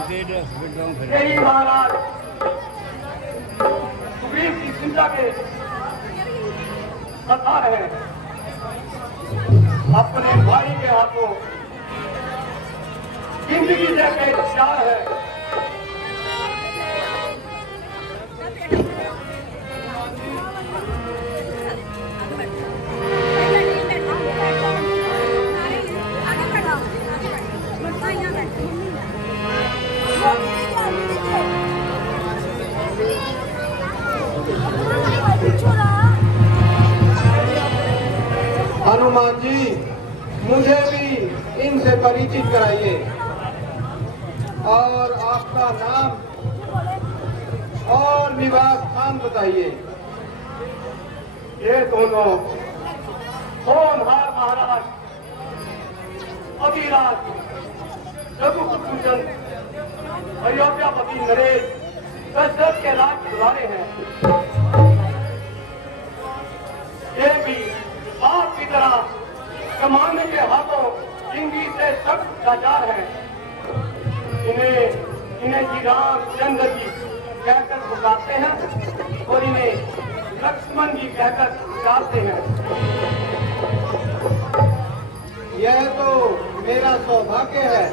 यही महाराज सुग्रीव की चिंता के कथा है। अपने भाई के हाथों जिंदगी देके प्यार है। हनुमान जी, मुझे भी इनसे परिचित कराइए और आपका नाम और निवास स्थान बताइए। ये दोनों होनहार महाराज अभिराज रघुकुल अयोध्यापति नरेश दशरथ के राज दुलारे हैं। ये भी आपकी तरह कमाने के हाथों जिंदगी से सख्त लाचार है। इन्हें जी रामचंद्र जी कहकर पुकारते हैं और इन्हें लक्ष्मण जी कहकर पुकारते हैं। यह तो मेरा सौभाग्य है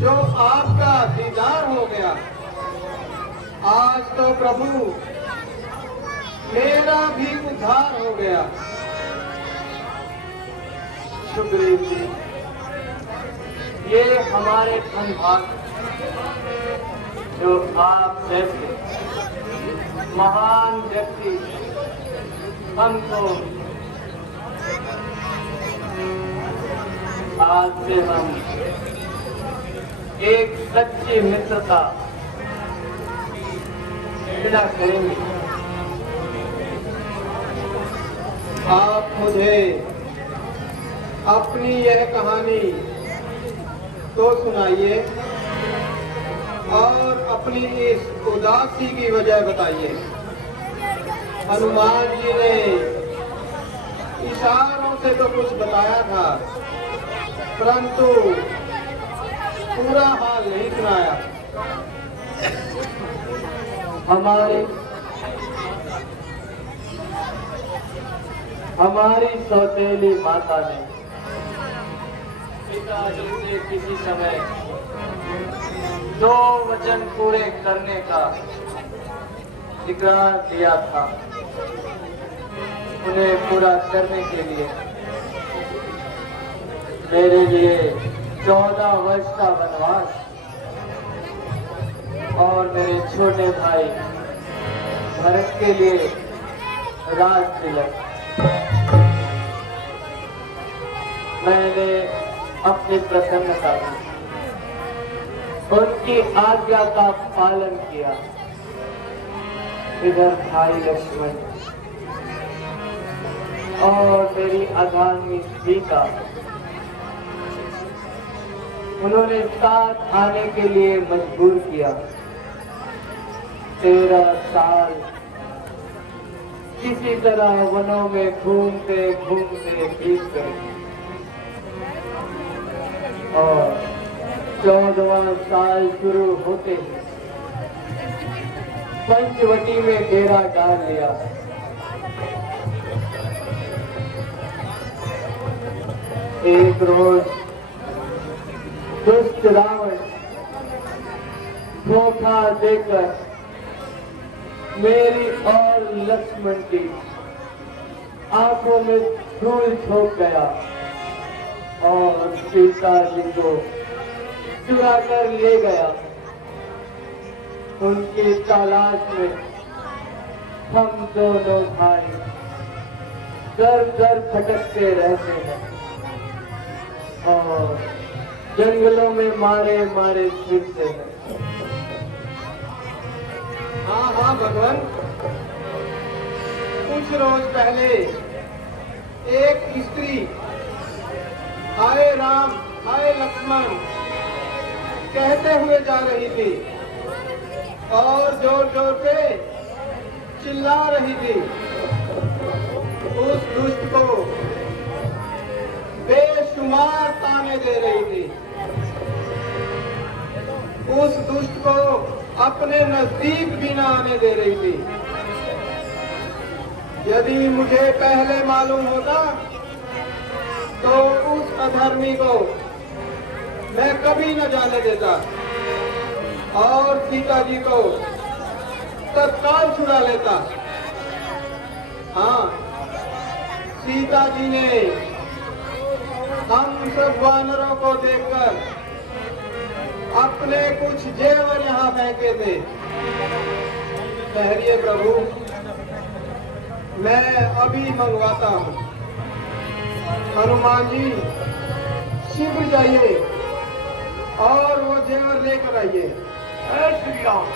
जो आपका दीदार हो गया। आज तो प्रभु मेरा भी उद्धार हो गया। सुग्रीव जी, ये हमारे धनभाग जो आप जैसे महान व्यक्ति हमको आज से हम एक सच्ची मित्रता विदा करेंगे। आप मुझे अपनी यह कहानी तो सुनाइए और अपनी इस उदासी की वजह बताइए। हनुमान जी ने इशारों से तो कुछ बताया था, परंतु पूरा हाल नहीं सुनाया। हमारी सौतेली माता ने पिताजी से किसी समय 2 वचन पूरे करने का इकरार किया था। उन्हें पूरा करने के लिए मेरे लिए 14 वर्ष का वनवास और मेरे छोटे भाई भरत के लिए राज तिलक मैंने अपनी प्रसन्नता उनकी आज्ञा का पालन किया। इधर भाई लक्ष्मण और मेरी अर्धांगिनी सीता, उन्होंने साथ आने के लिए मजबूर किया। 13 साल किसी तरह वनों में घूमते घूमते बीत गए और 14वां साल शुरू होते ही पंचवटी में डेरा डाल लिया। एक रोज दुष्ट रावण धोखा देकर मेरी और लक्ष्मण की आंखों में धूल झोंक गया और सीता जी को चुरा कर ले गया। उनकी तलाश में हम दोनों भाई दर दर भटकते रहते हैं और जंगलों में मारे मारे फिरते हैं। हाँ हाँ भगवान, कुछ रोज पहले एक स्त्री हाय राम हाय लक्ष्मण कहते हुए जा रही थी और जोर जोर पे चिल्ला रही थी। उस दुष्ट को बेशुमार ताने दे रही थी। उस दुष्ट को अपने नजदीक भी न आने दे रही थी। यदि मुझे पहले मालूम होता तो उस अधर्मी को मैं कभी न जाने देता और सीता जी को तत्काल छुड़ा लेता। हाँ, सीता जी ने हम सब वानरों को देखकर अपने कुछ जेवर यहाँ फेंके थे। ठहरिए प्रभु, मैं अभी मंगवाता हूँ। हनुमान जी, शीघ्र जाइए और वो जेवर लेकर आइए। जय श्री राम।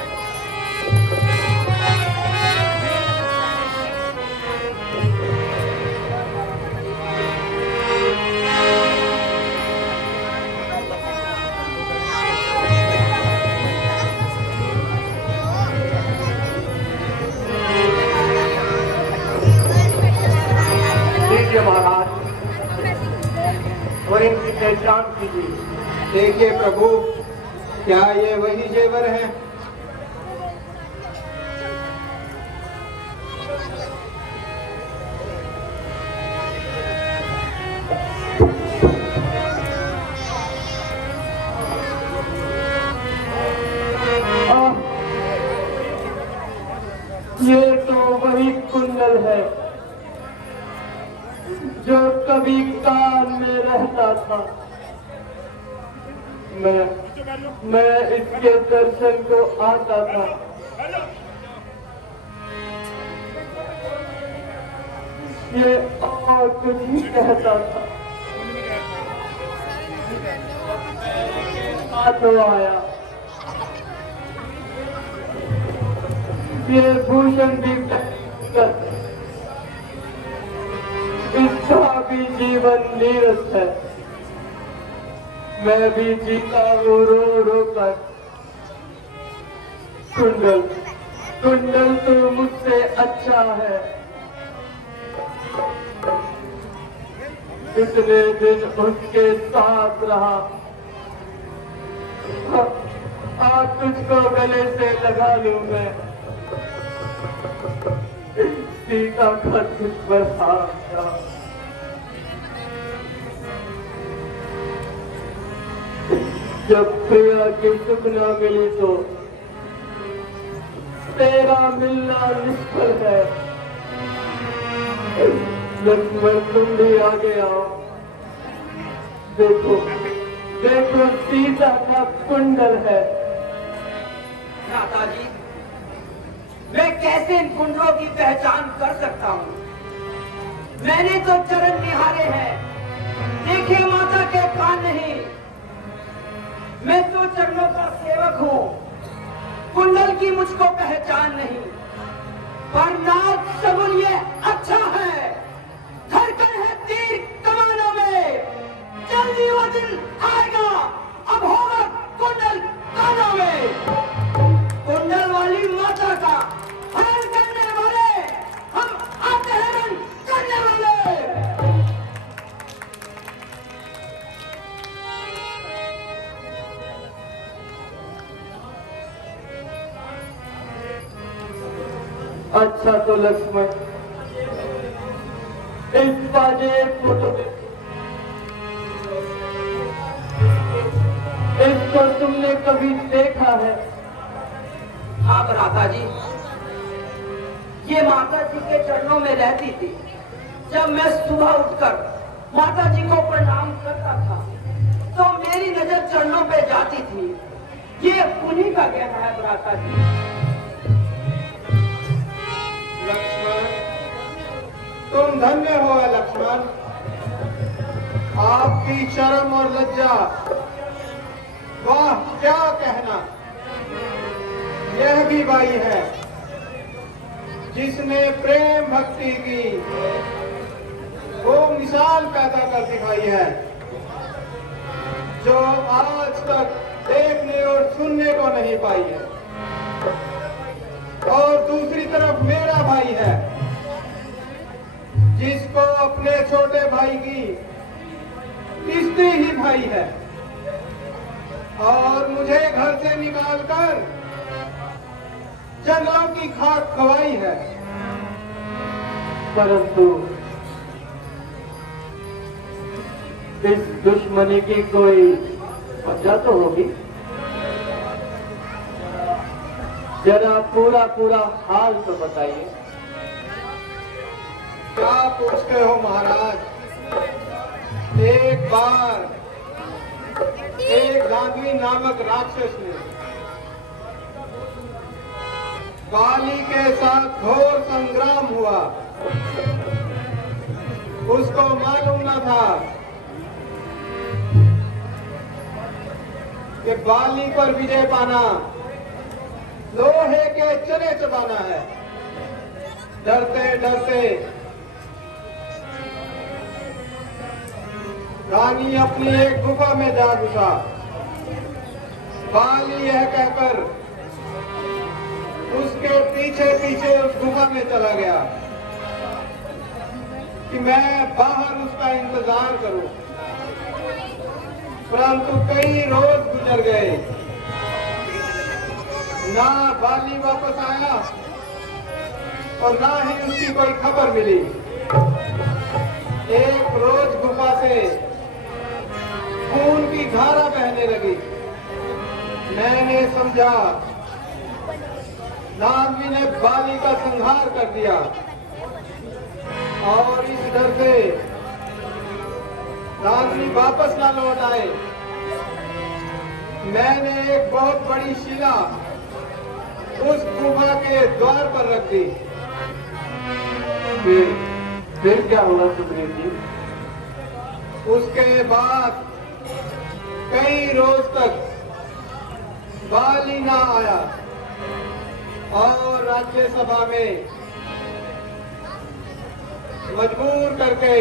लीजिए महाराज, और इनकी पहचान कीजिए। देखिए प्रभु, क्या ये वही जेवर हैं? ये तो वही कुंडल है जो कभी कान में रहता था। मैं इसके दर्शन को आता था। ये और कुछ ही कहता था। तो आया, ये भूषण भी इसका भी जीवन नीरस है। मैं भी जीता हूँ रो रो कर। कुंडल तो मुझसे अच्छा है। इतने दिन उसके साथ रहा, आज तुझको गले से लगा लूं मैं। सीता का तुझ पर हाथ था। जब प्रिया की सुख न मिली तो तेरा मिलना निष्फल है। लक्ष्मण, तुम भी आगे आओ। देखो देखो, सीता का कुंडल है। माता जी, मैं कैसे इन कुंडलों की पहचान कर सकता हूँ? मैंने तो चरण निहारे हैं, देखे माता के कान नहीं। मैं तो चरणों का सेवक हूँ, कुंडल की मुझको पहचान नहीं। पर नाथ सबुल ये अच्छा है, धड़कन है तीर कमानों में। जल्दी वो दिन आएगा, अब होगा कुंडल कानों में। कुंडल वाली माता का हरण करने वाले हम आते हैं, हरण करने वाले। अच्छा तो लक्ष्मण, इस बाजे फोटो इसको तुमने कभी देखा है? हाँ भ्राता जी, ये माता जी के चरणों में रहती थी। जब मैं सुबह उठकर माता जी को प्रणाम करता था तो मेरी नजर चरणों पे जाती थी। ये उन्हीं का कहना है भ्राता जी। लक्ष्मण, तुम धन्य हो लक्ष्मण। आपकी शर्म और लज्जा, वाह क्या कहना। यह भी बाई है जिसने प्रेम भक्ति की वो मिसाल पैदा कर दिखाई है जो आज तक देखने और सुनने को नहीं पाई है। और दूसरी तरफ मेरा भाई है जिसको अपने छोटे भाई की स्त्री ही भाई है। और मुझे घर से निकालकर जंगलों की खाक खवाई है। परंतु इस दुश्मनी की कोई वजह तो होगी। जरा पूरा पूरा हाल तो बताइए। क्या पूछते हो महाराज? एक बार एक गांधी नामक राक्षस ने बाली के साथ घोर संग्राम हुआ। उसको मालूम न था कि बाली पर विजय पाना लोहे के चने चबाना है। डरते डरते रानी अपनी एक गुफा में जा घुसा। बाली यह कहकर उसके पीछे पीछे उस गुफा में चला गया कि मैं बाहर उसका इंतजार करूं। परंतु कई रोज गुजर गए, ना बाली वापस आया और ना ही उसकी कोई खबर मिली। एक रोज गुफा से खून की धारा बहने लगी। मैंने समझा नागवी ने बाली का संहार कर दिया और इस डर से नागवी वापस ना लौट आए, मैंने एक बहुत बड़ी शिला उस गुफा के द्वार पर रख दी। फिर क्या हुआ सुग्रीव जी? उसके बाद कई रोज तक बाली ना आया और राज्यसभा में मजबूर करके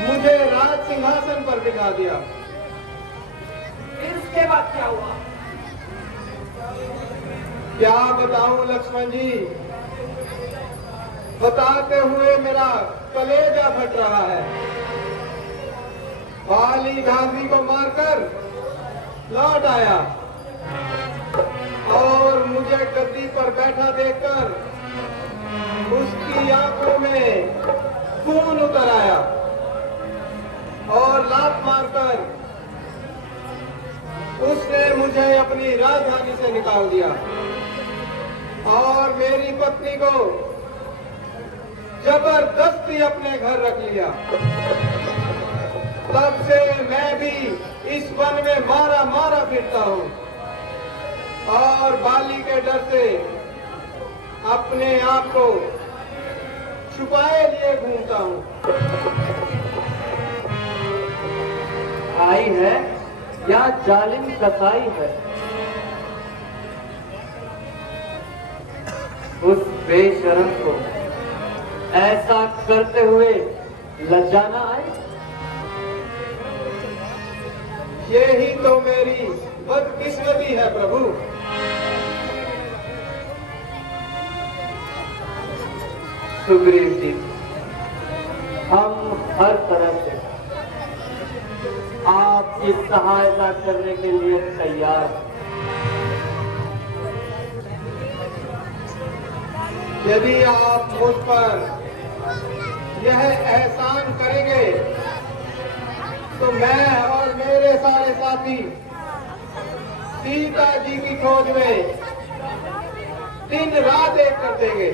मुझे राज सिंहासन पर बिठा दिया। फिर उसके बाद क्या हुआ? क्या बताऊं लक्ष्मण जी, बताते हुए मेरा कलेजा फट रहा है। बाली गांधी को मारकर लौट आया और मुझे गद्दी पर बैठा देखकर उसकी आंखों में खून उतर आया और लात मारकर उसने मुझे अपनी राजधानी से निकाल दिया और मेरी पत्नी को जबरदस्ती अपने घर रख लिया। तब से मैं भी इस वन में मारा मारा फिरता हूँ और बाली के डर से अपने आप को छुपाए लिए घूमता हूँ। आई है या जालिम कसाई है? उस बेशरम को ऐसा करते हुए लज्जाना आए? यही तो मेरी बदकिस्मती है प्रभु। सुग्रीव जी, हम हर तरह से आपकी सहायता करने के लिए तैयार हैं। यदि आप मुझ पर यह एहसान करेंगे तो मैं और मेरे सारे साथी सीता जी की खोज में दिन रात एक कर देंगे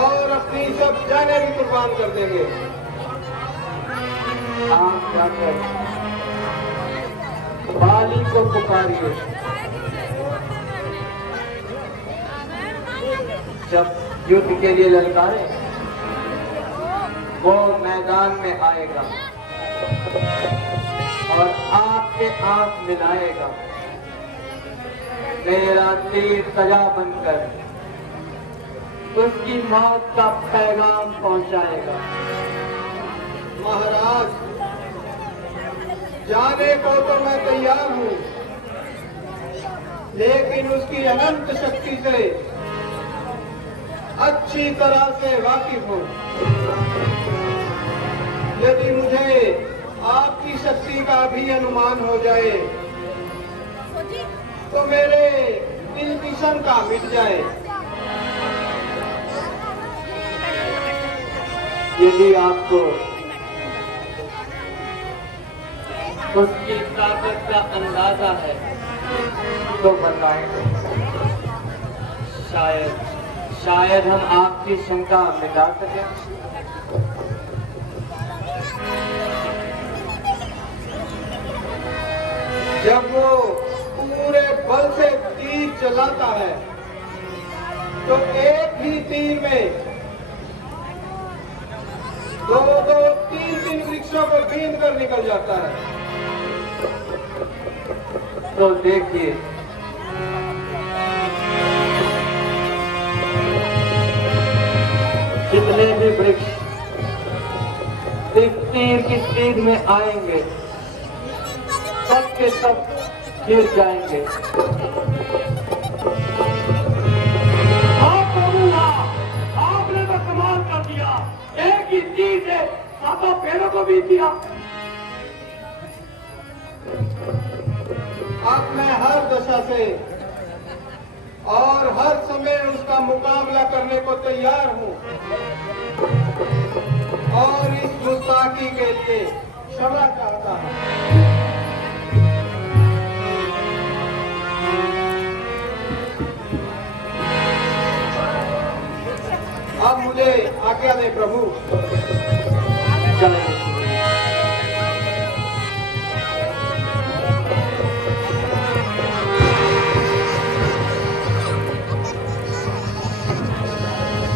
और अपनी सब जाने भी कुर्बान कर देंगे। आप जाकर बाली को पुकारिए। जब युद्ध के लिए ललकारे वो मैदान में आएगा और आपके आंख मिलाएगा। मेरा तीर सजा बनकर उसकी मौत का पैगाम पहुंचाएगा। महाराज, जाने को तो मैं तैयार हूँ, लेकिन उसकी अनंत शक्ति से अच्छी तरह से वाकिफ हूँ। यदि मुझे आपकी शक्ति का भी अनुमान हो जाए तो मेरे दिल की शंका मिट जाए। यदि आपको उसकी ताकत का अंदाजा है तो बताएं। शायद हम आपकी शंका मिटा सकें। जब वो पूरे बल से तीर चलाता है तो एक ही तीर में दो तीन वृक्षों को बीन कर निकल जाता है। तो देखिए, जितने भी वृक्ष इस तीर की स्पीड में आएंगे सब के सब गिर जाएंगे। आपने तो कमाल कर दिया, एक ही तीर से सातों पेड़ों को बीत दिया। अब मैं हर दशा से और हर समय उसका मुकाबला करने को तैयार हूँ और इस गुस्ताखी के लिए क्षमा चाहता हूँ।